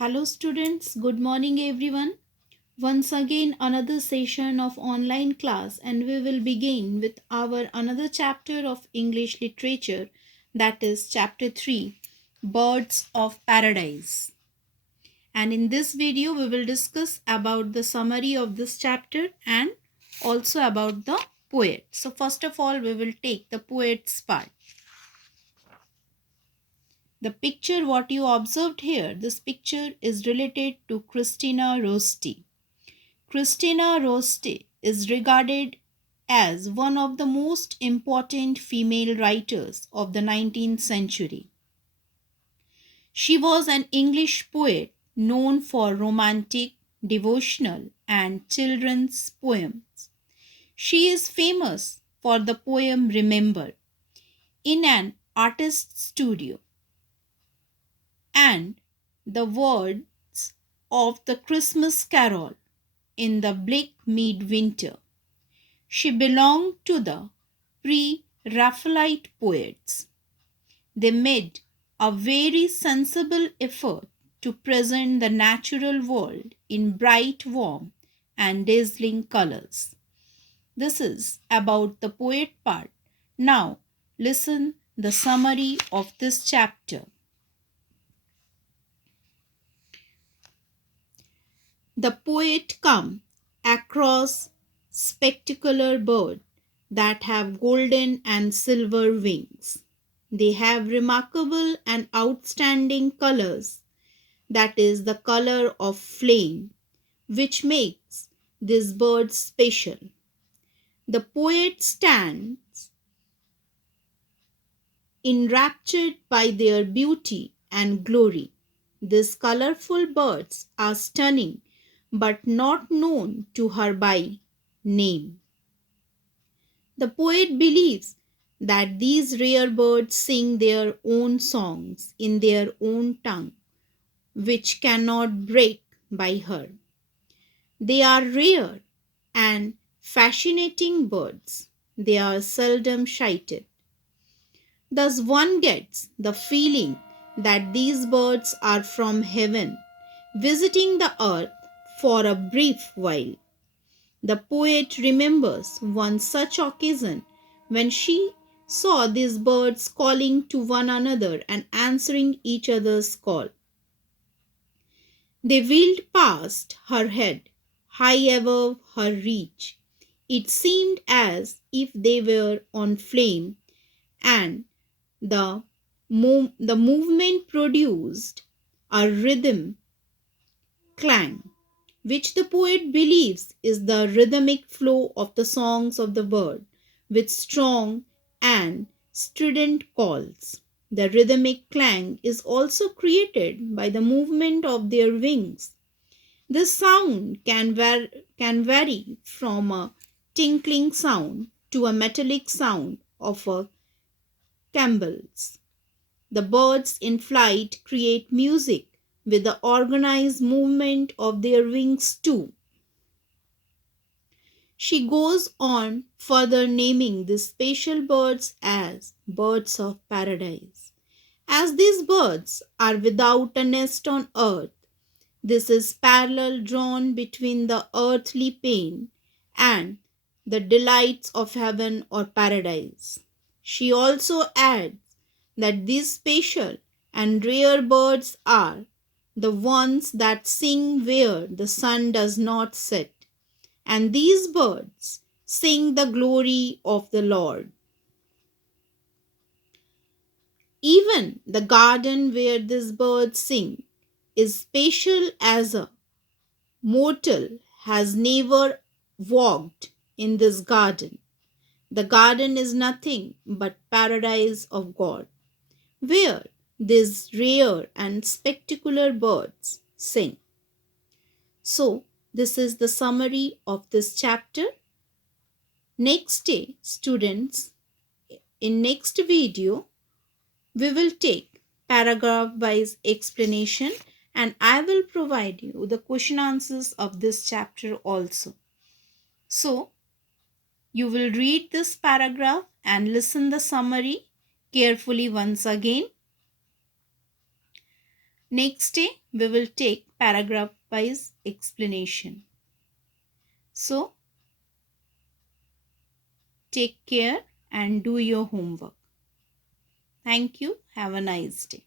Hello students, good morning everyone. Once again another session of online class and we will begin with our another chapter of English literature, that is chapter 3, Birds of Paradise. And in this video we will discuss about the summary of this chapter and also about the poet. So first of all we will take the poet's part. The picture what you observed here, this picture is related to Christina Rossetti. Christina Rossetti is regarded as one of the most important female writers of the 19th century. She was an English poet known for romantic, devotional, and children's poems. She is famous for the poem Remember in an artist's studio and the words of the Christmas Carol in the bleak midwinter. She belonged to the pre-Raphaelite poets. They made a very sensible effort to present the natural world in bright, warm, and dazzling colors. This is about the poet part. Now, listen the summary of this chapter. The poet come across spectacular birds that have golden and silver wings. They have remarkable and outstanding colors, that is the color of flame, which makes these birds special. The poet stands enraptured by their beauty and glory. These colorful birds are stunning but not known to her by name. The poet believes that these rare birds sing their own songs in their own tongue, which cannot break by her. They are rare and fascinating birds. They are seldom sighted. Thus, one gets the feeling that these birds are from heaven, visiting the earth for a brief while. The poet remembers one such occasion when she saw these birds calling to one another and answering each other's call. They wheeled past her head, high above her reach. It seemed as if they were on flame, and the movement produced a rhythm clang, which the poet believes is the rhythmic flow of the songs of the bird, with strong and strident calls. The rhythmic clang is also created by the movement of their wings. This sound can vary from a tinkling sound to a metallic sound of a cymbals. The birds in flight create music with the organized movement of their wings too. She goes on further naming these special birds as birds of paradise. As these birds are without a nest on earth, this is parallel drawn between the earthly pain and the delights of heaven or paradise. She also adds that these special and rare birds are the ones that sing where the sun does not set, and these birds sing the glory of the Lord. Even the garden where these birds sing is special, as a mortal has never walked in this garden. The garden is nothing but paradise of God, where these rare and spectacular birds sing. So, this is the summary of this chapter. Next day, students, in next video, we will take paragraph wise explanation and I will provide you the question answers of this chapter also. So, you will read this paragraph and listen the summary carefully once again. Next day, we will take paragraph wise explanation. So, take care and do your homework. Thank you. Have a nice day.